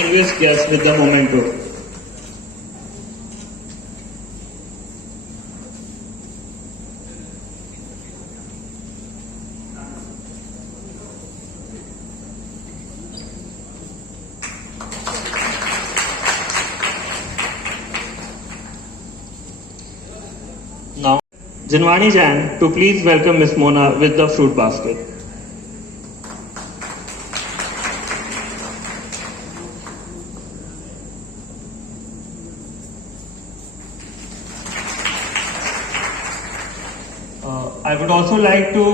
distinguished guests with the memento. Now, Jinwani Jain to please welcome Miss Mona with the fruit basket. I would also like to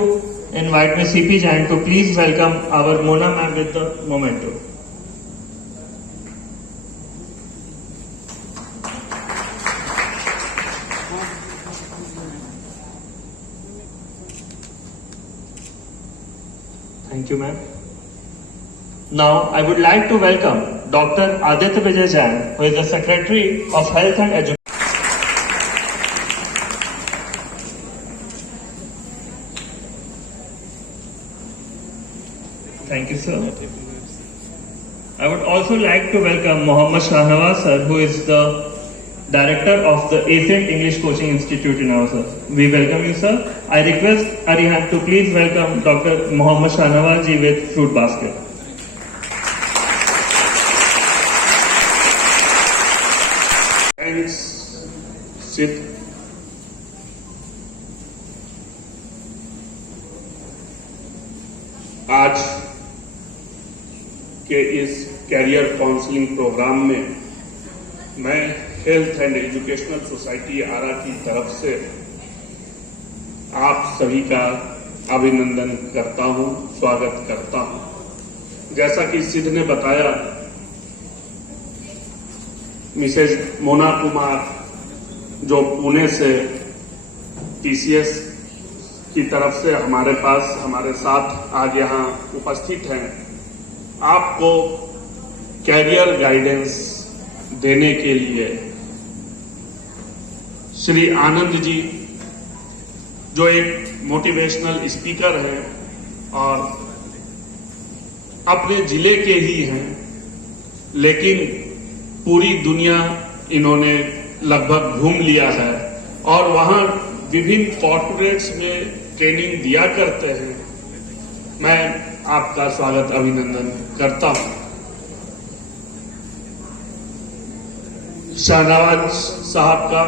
invite Ms. C.P. Jain to please welcome our Mona ma'am with the memento. Thank you, ma'am. Now, I would like to welcome Dr. Aditya Vijay Jain, who is the Secretary of Health and Education. Thank you, sir. I would also like to welcome Mohammad Shahnawaz, sir, who is the Director of the Ascent English Coaching Institute in our sir. We welcome you, sir. I request Arihan to please welcome Dr. Mohammad Shahnawaz ji with fruit basket. Thanks, Sid. आज के इस career counselling programme में मैं health and educational society आरा की तरफ से आप सभी का अभिनंदन करता हूं, स्वागत करता हूं। जैसा कि सिद्ध ने बताया, मिसेज मोना कुमार जो पुणे से टीसीएस की तरफ से हमारे साथ आज यहां उपस्थित हैं, आपको कैरियर गाइडेंस देने के लिए श्री आनंद जी जो एक मोटिवेशनल स्पीकर हैं और अपने जिले के ही हैं, लेकिन पूरी दुनिया इन्होंने लगभग घूम लिया है और वहां विभिन्न कॉर्पोरेट्स में ट्रेनिंग दिया करते हैं। मैं आपका स्वागत अभिनंदन करता हूं। शाहनवाज साहब का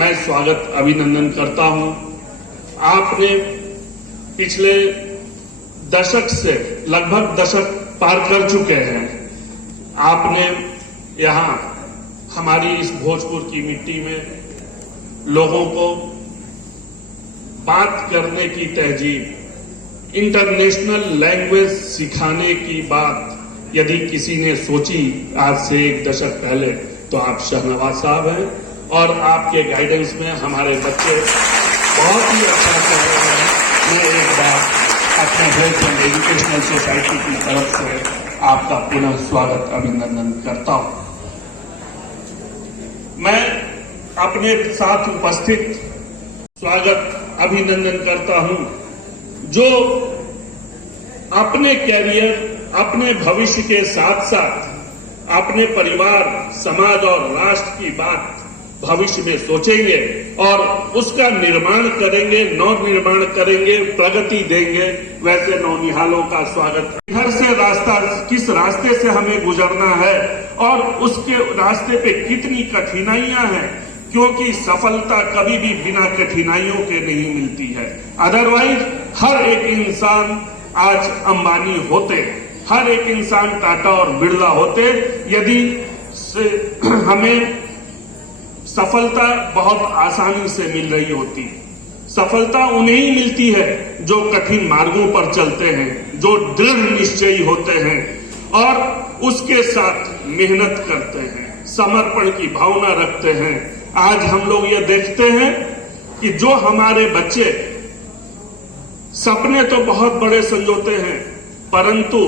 मैं स्वागत अभिनंदन करता हूं। आपने पिछले दशक से लगभग दशक पार कर चुके हैं। आपने यहां हमारी इस भोजपुर की मिट्टी में लोगों को बात करने की तहजीब, इंटरनेशनल लैंग्वेज सिखाने की बात यदि किसी ने सोची आज से एक दशक पहले, तो आप शाहनवाज साहब हैं और आपके गाइडेंस में हमारे बच्चे बहुत ही अच्छा कर रहे हैं। मैं एक बार अपने हेल्थ एंड एजुकेशनल सोसाइटी की तरफ से आपका पुनः स्वागत अभिनंदन करता हूं। मैं अपने साथ उपस्थित स्वागत अभिनंदन करता हूं जो अपने कैरियर, अपने भविष्य के साथ साथ अपने परिवार, समाज और राष्ट्र की बात भविष्य में सोचेंगे और उसका निर्माण करेंगे, नवनिर्माण करेंगे, प्रगति देंगे। वैसे नौनिहालों का स्वागत। इधर से रास्ता, किस रास्ते से हमें गुजरना है और उसके रास्ते पे कितनी कठिनाइयां हैं, क्योंकि सफलता कभी भी बिना कठिनाइयों के नहीं मिलती है। अदरवाइज हर एक इंसान आज अंबानी होते, हर एक इंसान टाटा और बिरला होते, यदि हमें सफलता बहुत आसानी से मिल रही होती। सफलता उन्हें ही मिलती है जो कठिन मार्गों पर चलते हैं, जो दृढ़ निश्चयी होते हैं और उसके साथ मेहनत करते हैं, समर्पण की भावना रखते हैं। आज हम लोग ये देखते हैं कि जो हमारे बच्चे सपने तो बहुत बड़े संजोते हैं, परंतु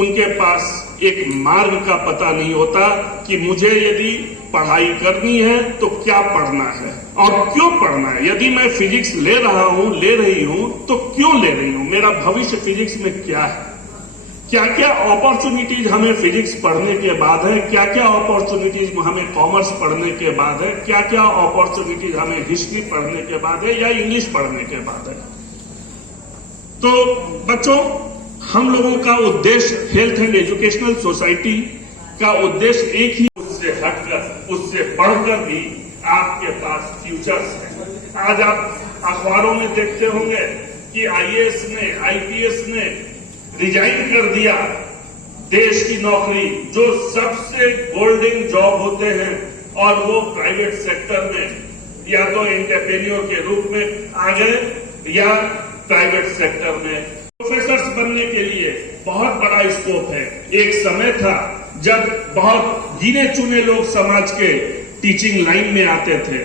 उनके पास एक मार्ग का पता नहीं होता कि मुझे यदि पढ़ाई करनी है तो क्या पढ़ना है और क्यों पढ़ना है। यदि मैं फिजिक्स ले रहा हूं, ले रही हूं, तो क्यों ले रही हूं, मेरा भविष्य फिजिक्स में क्या है, क्या क्या अपॉर्चुनिटीज हमें फिजिक्स पढ़ने के बाद है, क्या क्या अपॉर्चुनिटीज हमें कॉमर्स पढ़ने के बाद है, क्या क्या अपॉर्चुनिटीज हमें हिस्ट्री पढ़ने के बाद है या इंग्लिश पढ़ने के बाद है। तो बच्चों, हम लोगों का उद्देश्य हेल्थ एंड एजुकेशनल सोसाइटी का उद्देश्य एक ही, उससे हटकर, उससे बढ़कर भी आपके पास फ्यूचर्स है। आज आप अखबारों में देखते होंगे कि आईएएस ने, आईपीएस ने रिजाइन कर दिया देश की नौकरी, जो सबसे गोल्डन जॉब होते हैं, और वो प्राइवेट सेक्टर में या तो एंटरप्रेन्योर के रूप में आ गए या प्राइवेट सेक्टर में। प्रोफेसर्स बनने के लिए बहुत बड़ा स्कोप है। एक समय था जब बहुत गिने चुने लोग समाज के टीचिंग लाइन में आते थे,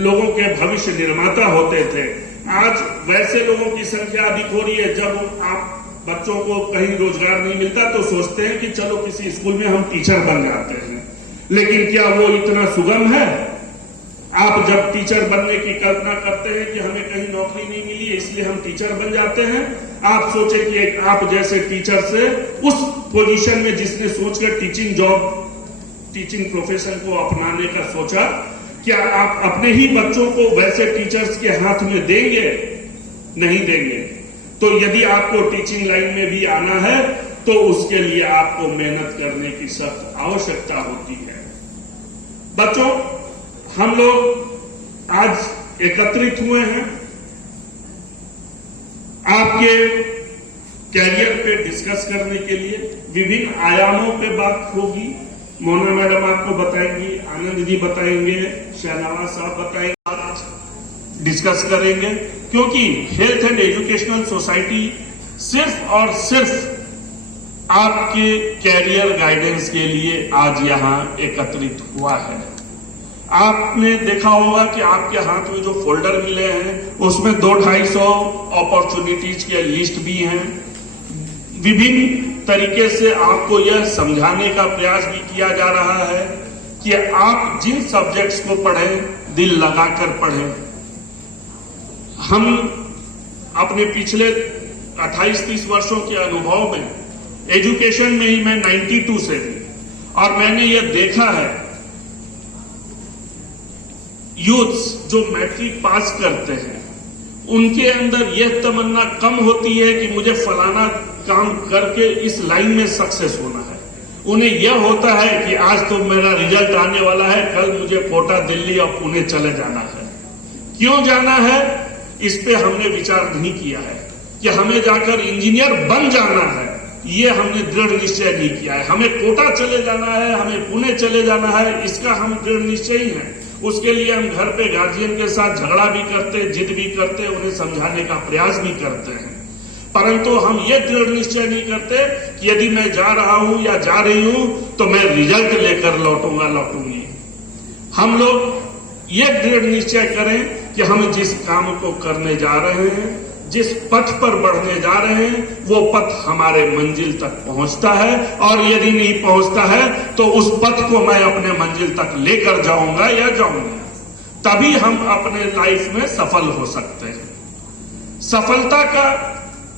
लोगों के भविष्य निर्माता होते थे। आज वैसे लोगों की संख्या अधिक हो रही है। जब आप बच्चों को कहीं रोजगार नहीं मिलता तो सोचते हैं कि चलो किसी स्कूल में हम टीचर बन जाते हैं, लेकिन क्या वो इतना सुगम है? आप जब टीचर बनने की कल्पना करते हैं कि हमें कहीं नौकरी नहीं मिली है इसलिए हम टीचर बन जाते हैं, आप सोचे कि आप जैसे टीचर से उस पोजीशन में जिसने सोचकर टीचिंग जॉब, टीचिंग प्रोफेशन को अपनाने का सोचा, क्या आप अपने ही बच्चों को वैसे टीचर्स के हाथ में देंगे? नहीं देंगे। तो यदि आपको टीचिंग लाइन में भी आना है तो उसके लिए आपको मेहनत करने की सख्त आवश्यकता होती है। बच्चों, हम लोग आज एकत्रित हुए हैं आपके कैरियर पे डिस्कस करने के लिए। विभिन्न आयामों पे बात होगी। मोना मैडम आपको बताएंगी, आनंद जी बताएंगे, शहनावाज साहब बताएंगे, डिस्कस करेंगे, क्योंकि हेल्थ एंड एजुकेशनल सोसाइटी सिर्फ और सिर्फ आपके कैरियर गाइडेंस के लिए आज यहां एकत्रित हुआ है। आपने देखा होगा कि आपके हाथ में जो फोल्डर मिले हैं उसमें 200-250 अपॉर्चुनिटीज के लिस्ट भी हैं। विभिन्न तरीके से आपको यह समझाने का प्रयास भी किया जा रहा है कि आप जिन सब्जेक्ट्स को पढ़ें, दिल लगाकर पढ़ें। हम अपने पिछले 28-30 वर्षों के अनुभव में, एजुकेशन में ही मैं 92 से हूं, और मैंने यह देखा है यूथ्स जो मैट्रिक पास करते हैं उनके अंदर यह तमन्ना कम होती है कि मुझे फलाना काम करके इस लाइन में सक्सेस होना है। उन्हें यह होता है कि आज तो मेरा रिजल्ट आने वाला है, कल मुझे कोटा, दिल्ली और पुणे चले जाना है। क्यों जाना है इस पे हमने विचार नहीं किया है कि हमें जाकर इंजीनियर बन जाना है, ये हमने दृढ़ निश्चय नहीं किया है। हमें कोटा चले जाना है, हमें पुणे चले जाना है, इसका हम दृढ़ निश्चयी हैं। उसके लिए हम घर पे गार्जियन के साथ झगड़ा भी करते, जिद भी करते, उन्हें समझाने का प्रयास भी करते हैं, परंतु हम ये दृढ़ निश्चय नहीं करते कि यदि मैं जा रहा हूं या जा रही हूं तो मैं रिजल्ट लेकर लौटूंगी। हम लोग ये दृढ़ निश्चय करें कि हम जिस काम को करने जा रहे हैं, जिस पथ पर बढ़ने जा रहे हैं, वो पथ हमारे मंजिल तक पहुंचता है, और यदि नहीं पहुंचता है तो उस पथ को मैं अपने मंजिल तक लेकर जाऊंगा या जाऊंगी, तभी हम अपने लाइफ में सफल हो सकते हैं। सफलता का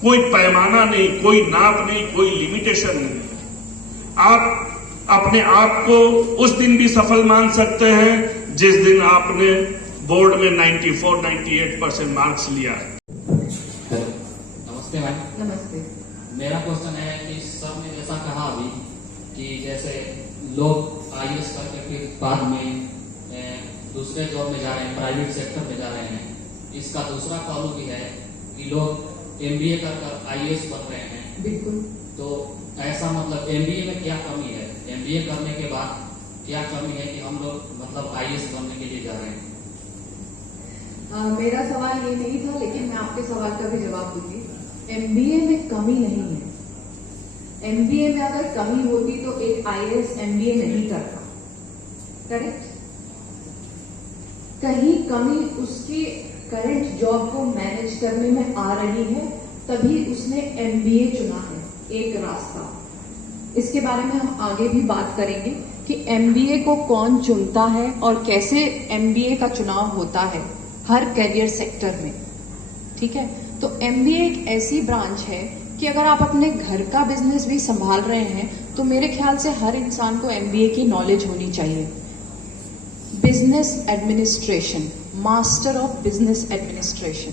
कोई पैमाना नहीं, कोई नाप नहीं, कोई लिमिटेशन नहीं। आप अपने आप को उस दिन भी सफल मान सकते हैं जिस दिन आपने बोर्ड में 94-98% मार्क्स लिया है। नमस्ते मैम। नमस्ते। मेरा क्वेश्चन है कि सर ने जैसा कहा अभी कि जैसे लोग आईएएस करके फिर बाद में दूसरे जॉब में जा रहे हैं, प्राइवेट सेक्टर में जा रहे हैं, इसका दूसरा पहलू भी है कि लोग एमबीए कर आईएएस बन रहे हैं। बिल्कुल। तो ऐसा मतलब एमबीए में क्या कमी है? एमबीए करने के बाद क्या कमी है कि हम लोग मतलब आईएएस बनने के लिए जा रहे हैं? मेरा सवाल ये नहीं था, लेकिन मैं आपके सवाल का भी जवाब दूंगी। एमबीए में कमी नहीं है। एमबीए में अगर कमी होती तो एक आईएएस एमबीए नहीं करता। करेक्ट? कहीं कमी उसकी करंट जॉब को मैनेज करने में आ रही है, तभी उसने एमबीए चुना है, एक रास्ता। इसके बारे में हम आगे भी बात करेंगे कि एमबीए को कौन चुनता है और कैसे एमबीए का चुनाव होता है हर कैरियर सेक्टर में। ठीक है? तो एमबीए एक ऐसी ब्रांच है कि अगर आप अपने घर का बिजनेस भी संभाल रहे हैं तो मेरे ख्याल से हर इंसान को एमबीए की नॉलेज होनी चाहिए। Business administration, master of business administration,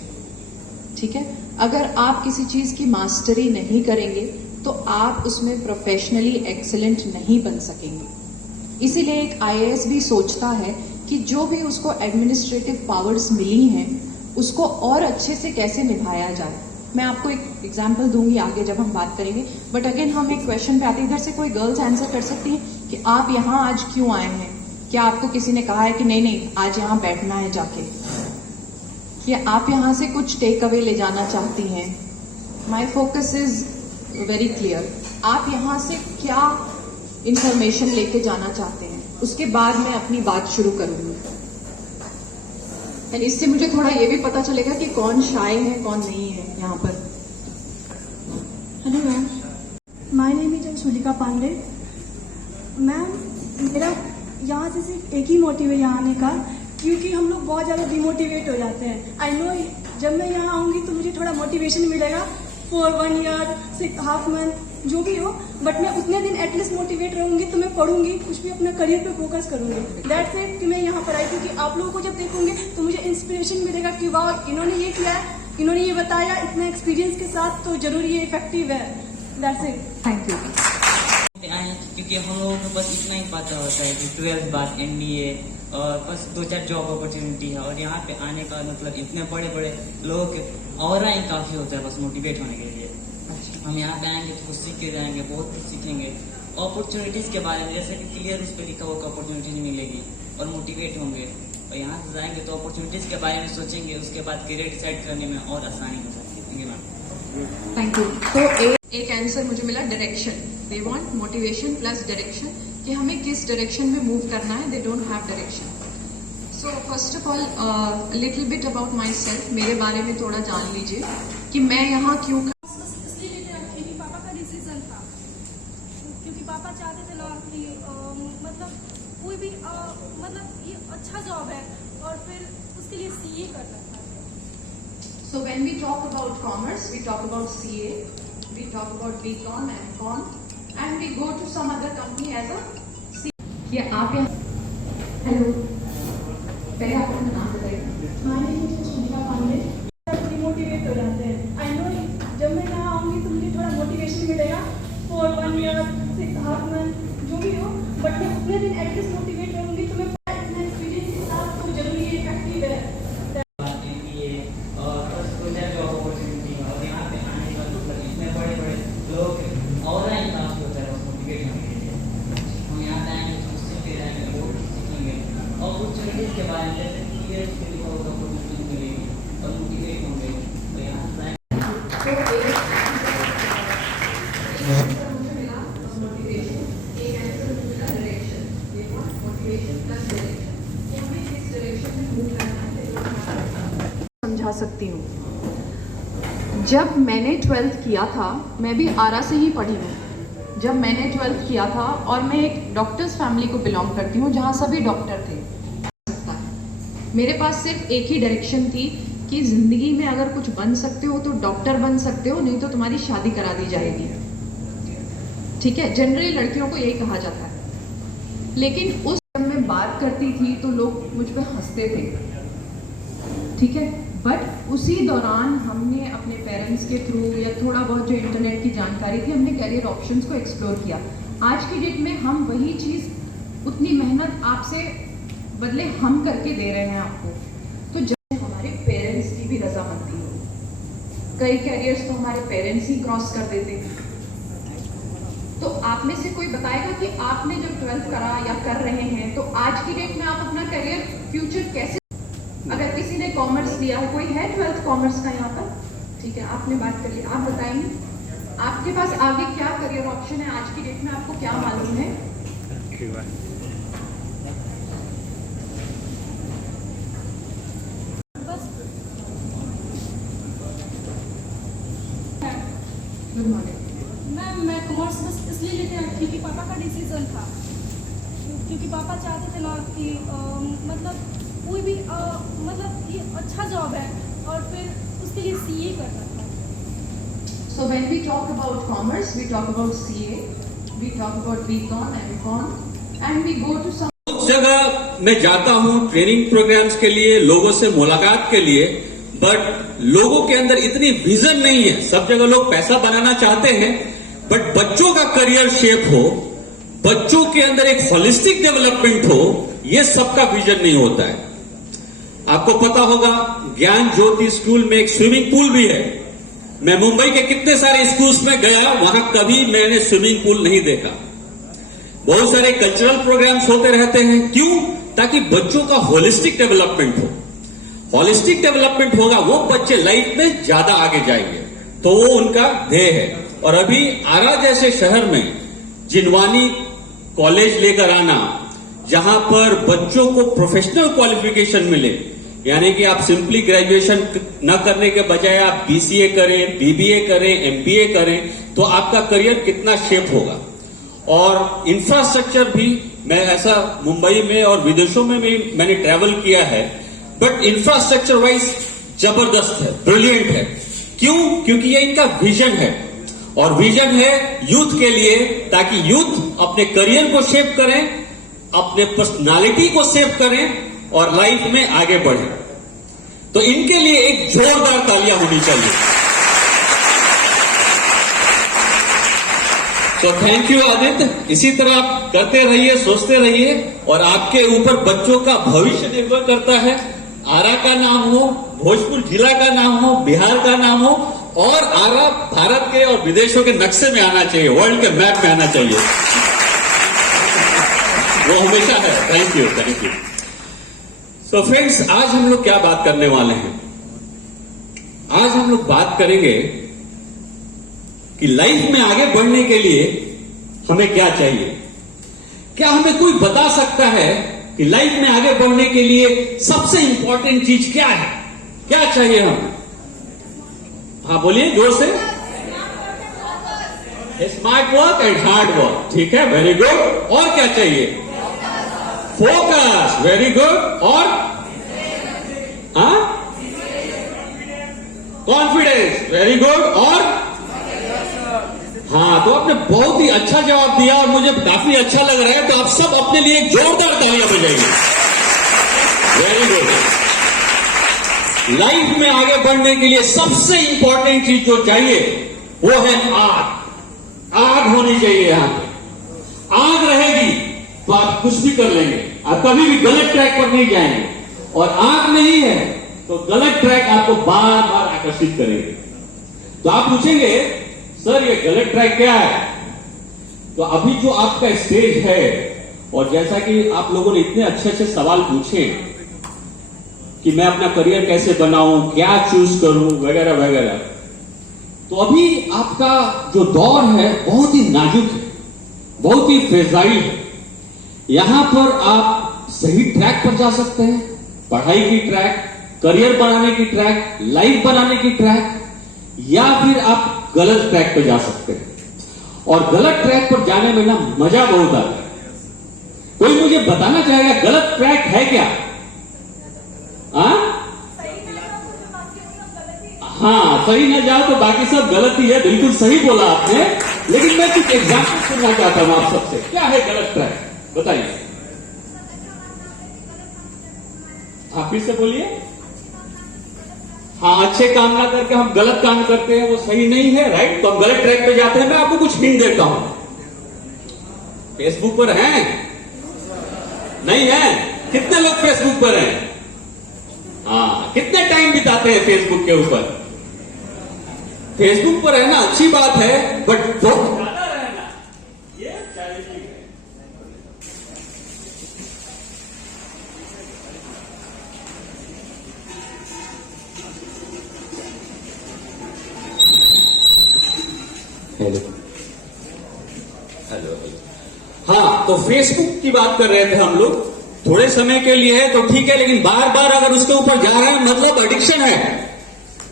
ठीक है। अगर आप किसी चीज की मास्टरी नहीं करेंगे तो आप उसमें प्रोफेशनली एक्सीलेंट नहीं बन सकेंगे। इसीलिए एक आईएएस भी सोचता है कि जो भी उसको एडमिनिस्ट्रेटिव पावर्स मिली हैं उसको और अच्छे से कैसे निभाया जाए। मैं आपको एक एग्जांपल दूंगी आगे जब हम बात करेंगे, बट अगेन हम एक क्वेश्चन पे आते हैं। इधर से कोई गर्ल्स आंसर कर सकती हैं कि आप यहाँ आज क्यों आए हैं? क्या आपको किसी ने कहा है कि नहीं नहीं आज यहाँ बैठना है जाके, या आप यहाँ से कुछ टेक अवे ले जाना चाहती हैं? My focus is very clear. आप यहाँ से क्या इंफॉर्मेशन लेके जाना चाहते हैं, उसके बाद मैं अपनी बात शुरू करूंगी। एंड इससे मुझे थोड़ा ये भी पता चलेगा कि कौन शाय है कौन नहीं है यहाँ पर। Hello ma'am, my name is Anshulika Pandey. Ma'am, मेरा यहाँ से सिर्फ एक ही मोटिव है यहाँ आने का, क्योंकि हम लोग बहुत ज़्यादा डिमोटिवेट हो जाते हैं। आई नो जब मैं यहाँ आऊँगी तो मुझे थोड़ा मोटिवेशन मिलेगा फॉर 1 ईयर 6.5 मंथ जो भी हो, बट मैं उतने दिन एटलीस्ट मोटिवेट रहूंगी तो मैं पढ़ूंगी, कुछ भी अपना करियर पे फोकस करूंगी। दैट्स इट कि मैं यहाँ पर आई थी कि आप लोगों को जब देखूंगी तो मुझे इंस्पिरेशन मिलेगा कि वाह इन्होंने ये किया है, इन्होंने ये बताया, इतना एक्सपीरियंस के साथ तो जरूर ये इफेक्टिव है। That's it, thank you. आए क्योंकि हम लोगों को बस इतना ही पता होता है कि 12th बाद एनडीए और बस 2-4 जॉब अपॉर्चुनिटी है, और यहाँ पे आने का मतलब इतने बड़े बड़े लोगों के और ही काफी होता है बस मोटिवेट होने के लिए। हम यहाँ पे आएंगे तो कुछ सीख के जाएंगे, बहुत कुछ सीखेंगे। अपॉर्चुनिटीज के बारे में जैसे कि क्लियर उस पर लिखा हुआ अपॉर्चुनिटीज मिलेगी और मोटिवेट होंगे, और यहाँ से जाएंगे तो अपॉर्चुनिटीज के बारे में सोचेंगे, उसके बाद करियर डिसाइड करने में और आसानी हो सकती है। Thank you. तो एक आंसर मुझे मिला, direction. They want motivation plus direction, कि हमें किस डायरेक्शन में मूव करना है। They don't have direction. So first of all little bit about my self, मेरे बारे में थोड़ा जान लीजिए कि मैं यहाँ क्यों। क्योंकि पापा का डिसीजन था, क्योंकि पापा चाहते थे ना कि मतलब कोई भी मतलब ये अच्छा जॉब है और फिर उसके लिए सीए करना था। So when we talk about commerce, we talk about CA, we talk about BCom, MCom, and we go to some other company as a CA. ये आप यहाँ, हेलो, पहले आप अपना नाम बताइए। My name is Anshulika Pandey. Demotivate हो जाते हैं। आई नो जब मैं यहाँ आऊँगी तो मुझे थोड़ा मोटिवेशन मिलेगा फॉर 1 ईयर 6.5 मंथ जो भी हो, बट मैं उतने दिन एटलीस्ट मोटिवेट रहूंगी तो मैं इतना एक्सपीरियंस के साथ तो जरूर ये इफेक्टिव है। और बस 2-4 जॉब अपॉर्चुनिटी है, और यहाँ पे आने का मतलब इतने बड़े बड़े लोग और ही काफी होता है बस मोटिवेट होने के लिए। हम यहाँ पे आएंगे तो सीख के जाएंगे, बहुत कुछ सीखेंगे। अपॉर्चुनिटीज के बारे में जैसे क्लियर अपॉर्चुनिटी मिलेगी और मोटिवेट होंगे, तो यहाँ से समझा सकती हूँ। जब मैंने 12th किया था, मैं भी आरा से ही पढ़ी हूँ। जब मैंने 12th किया था, और मैं एक डॉक्टर्स फैमिली को बिलोंग करती हूँ जहाँ सभी डॉक्टर थे। मेरे पास सिर्फ एक ही डायरेक्शन थी कि जिंदगी में अगर कुछ बन सकते हो तो डॉक्टर बन सकते हो, नहीं तो तुम्हारी शादी करा दी जाएगी। ठीक है, जनरली लड़कियों को यही कहा जाता है। लेकिन उस जब मैं बात करती थी तो लोग मुझ पर हंसते थे, ठीक है। बट उसी दौरान हमने अपने पेरेंट्स के थ्रू या थोड़ा बहुत जो इंटरनेट की जानकारी थी, हमने करियर ऑप्शंस को एक्सप्लोर किया। आज की डेट में हम वही चीज़, उतनी मेहनत आपसे बदले हम करके दे रहे हैं आपको। तो जब हमारे पेरेंट्स की भी रजामंदी हो, कई कैरियर्स तो हमारे पेरेंट्स ही क्रॉस कर देते हैं। तो आप में से कोई बताएगा कि आपने जब 12th करा या कर रहे हैं तो आज की डेट में आप अपना करियर फ्यूचर कैसे, अगर किसी ने कॉमर्स लिया है, कोई है 12th कॉमर्स का यहाँ पर, ठीक है, आपने बात कर ली, आप बताइए आपके पास आगे क्या करियर ऑप्शन है आज की डेट में, आपको क्या मालूम है? गुड मॉर्निंग मैम, मैं कॉमर्स बस इसलिए लेते हैं क्योंकि पापा का डिसीजन था, क्योंकि पापा चाहते थे ना कि मतलब कोई भी मतलब ये अच्छा जॉब है और फिर उसके लिए सीए करना था। So when we talk about commerce, we talk about CA, we talk about BCom, MCom, and we go to some. उस जगह मैं जाता हूं ट्रेनिंग प्रोग्राम्स के लिए, लोगों से मुलाकात के लिए, बट लोगों के अंदर इतनी विजन नहीं है। सब जगह लोग पैसा बनाना चाहते हैं, बट बच्चों का करियर शेप हो, बच्चों के अंदर एक होलिस्टिक डेवलपमेंट हो, यह सबका विजन नहीं होता है। आपको पता होगा ज्ञान ज्योति स्कूल में एक स्विमिंग पूल भी है। मैं मुंबई के कितने सारे स्कूल्स में गया, वहां कभी मैंने स्विमिंग पूल नहीं देखा। बहुत सारे कल्चरल प्रोग्राम्स होते रहते हैं, क्यों? ताकि बच्चों का होलिस्टिक डेवलपमेंट हो। होलिस्टिक डेवलपमेंट होगा, वो बच्चे लाइफ में ज्यादा आगे जाएंगे, तो वो उनका ध्येय है। और अभी आरा जैसे शहर में जिनवानी कॉलेज लेकर आना, जहां पर बच्चों को प्रोफेशनल क्वालिफिकेशन मिले, यानी कि आप सिंपली ग्रेजुएशन न करने के बजाय आप BCA करें, BBA करें, MBA करें, तो आपका करियर कितना शेप होगा। और इंफ्रास्ट्रक्चर भी, मैं ऐसा मुंबई में और विदेशों में भी मैंने ट्रैवल किया है, बट इंफ्रास्ट्रक्चर वाइज जबरदस्त है, ब्रिलियंट है। क्यों? क्योंकि ये इनका विजन है, और विजन है यूथ के लिए, ताकि यूथ अपने करियर को शेप करें, अपने पर्सनालिटी को शेप करें और लाइफ में आगे बढ़े। तो इनके लिए एक जोरदार तालियां होनी चाहिए। तो थैंक यू आदित्य, इसी तरह आप करते रहिए, सोचते रहिए, और आपके ऊपर बच्चों का भविष्य निर्भर करता है। आरा का नाम हो, भोजपुर जिला का नाम हो, बिहार का नाम हो, और आरा भारत के और विदेशों के नक्शे में आना चाहिए, वर्ल्ड के मैप में आना चाहिए। वो हमेशा है। Thank you, thank you. So friends, आज हम लोग क्या बात करने वाले हैं? आज हम लोग बात करेंगे कि लाइफ में आगे बढ़ने के लिए हमें क्या चाहिए। क्या हमें कोई बता सकता है कि लाइफ में आगे बढ़ने के लिए सबसे इंपॉर्टेंट चीज क्या है? क्या चाहिए हमें? हाँ बोलिए जोर से। Smart work and hard work, ठीक है, वेरी गुड। और क्या चाहिए? Focus, very good. और कॉन्फिडेंस, वेरी गुड। और हाँ, तो आपने बहुत ही अच्छा जवाब दिया और मुझे काफी अच्छा लग रहा है। तो आप सब अपने लिए एक जोरदार तालियां बजाइए। Very good. लाइफ में आगे बढ़ने के लिए सबसे इंपॉर्टेंट चीज जो चाहिए वो है आग। आग होनी चाहिए। यहां पे आग रहेगी तो आप कुछ भी कर लेंगे, आप कभी भी गलत ट्रैक पर नहीं जाएंगे। और आग नहीं है तो गलत ट्रैक आपको बार बार आकर्षित करेंगे। तो आप पूछेंगे सर ये गलत ट्रैक क्या है? तो अभी जो आपका स्टेज है, और जैसा कि आप लोगों ने इतने अच्छे अच्छे सवाल पूछे कि मैं अपना करियर कैसे बनाऊं, क्या चूज करूं, वगैरह वगैरह, तो अभी आपका जो दौर है बहुत ही नाजुक है, बहुत ही फ्रेजाइल है। यहां पर आप सही ट्रैक पर जा सकते हैं, पढ़ाई की ट्रैक, करियर बनाने की ट्रैक, लाइफ बनाने की ट्रैक, या फिर आप गलत ट्रैक पर जा सकते हैं। और गलत ट्रैक पर जाने में ना मजा बहुत आता है। कोई मुझे बताना चाहेगा गलत ट्रैक है क्या? हाँ, सही ना जाओ तो बाकी सब गलत ही है, बिल्कुल सही बोला आपने। लेकिन मैं कुछ एग्जाम्पल सुनना चाहता हूं आप सबसे। क्या है गलत ट्रैक, बताइए। आप फिर से बोलिए। हाँ, अच्छे काम ना करके हम गलत काम करते हैं, वो सही नहीं है, राइट? तो हम गलत ट्रैक पे जाते हैं। मैं आपको कुछ हिंट देता हूं। फेसबुक पर हैं? नहीं है? कितने लोग फेसबुक पर हैं? हाँ, कितने टाइम बिताते हैं फेसबुक के ऊपर? फेसबुक पर रहना अच्छी बात है, बट बहुत ज्यादा रहना ये चैलेंजिंग है। Hello hello. हाँ, तो फेसबुक की बात कर रहे थे हम लोग। थोड़े समय के लिए है तो ठीक है, लेकिन बार बार अगर उसके ऊपर जा रहे हैं मतलब एडिक्शन है।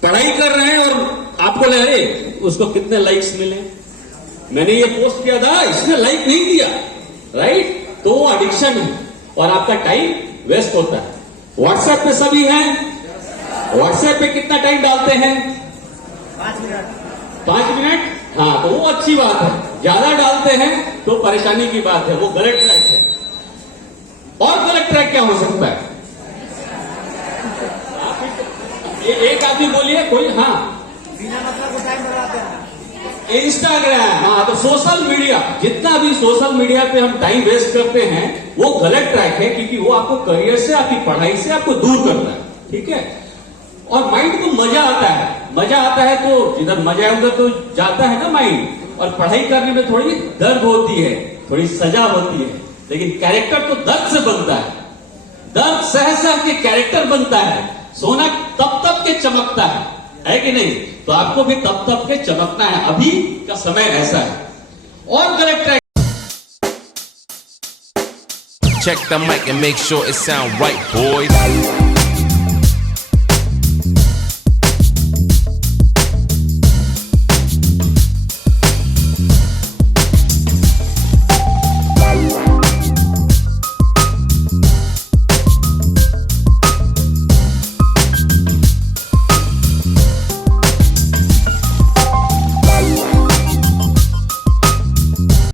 पढ़ाई कर रहे हैं और आपको लगे उसको कितने लाइक्स मिले, मैंने ये पोस्ट किया था, इसने लाइक नहीं दिया, राइट? तो वो एडिक्शन है और आपका टाइम वेस्ट होता है। व्हाट्सएप पे सभी हैं? व्हाट्सएप पे कितना टाइम डालते हैं? 5 मिनट। 5 मिनट, हाँ, तो वो अच्छी बात है। ज्यादा डालते हैं तो परेशानी की बात है, वो गलत ट्रैक है। और गलत ट्रैक क्या हो सकता है? एक आदमी बोलिए कोई। हाँ, इंस्टाग्राम, हाँ, तो सोशल मीडिया, जितना भी सोशल मीडिया पे हम टाइम वेस्ट करते हैं वो गलत ट्रैक है, क्योंकि वो आपको करियर से, आपकी पढ़ाई से आपको दूर करता है। ठीक है, और माइंड को मजा आता है, मजा आता है तो जिधर मजा है उधर तो जाता है ना माइंड। और पढ़ाई करने में थोड़ी दर्द होती है, थोड़ी सजा होती है, लेकिन कैरेक्टर तो दर्द से बनता है। दर्द सह सह के कैरेक्टर बनता है। सोना तप तप के चमकता है कि नहीं? तो आपको भी तप तप के चमकना है। अभी का समय ऐसा है। और गलत track. Check the mic and make sure it sound right, boys.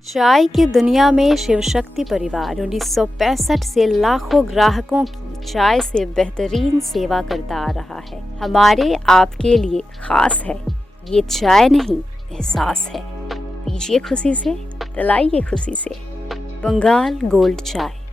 चाय की दुनिया में शिव शक्ति परिवार 1965 से लाखों ग्राहकों की चाय से बेहतरीन सेवा करता आ रहा है। हमारे आपके लिए खास है, ये चाय नहीं एहसास है। पीजिए खुशी से, पिलाइए खुशी से। बंगाल गोल्ड चाय।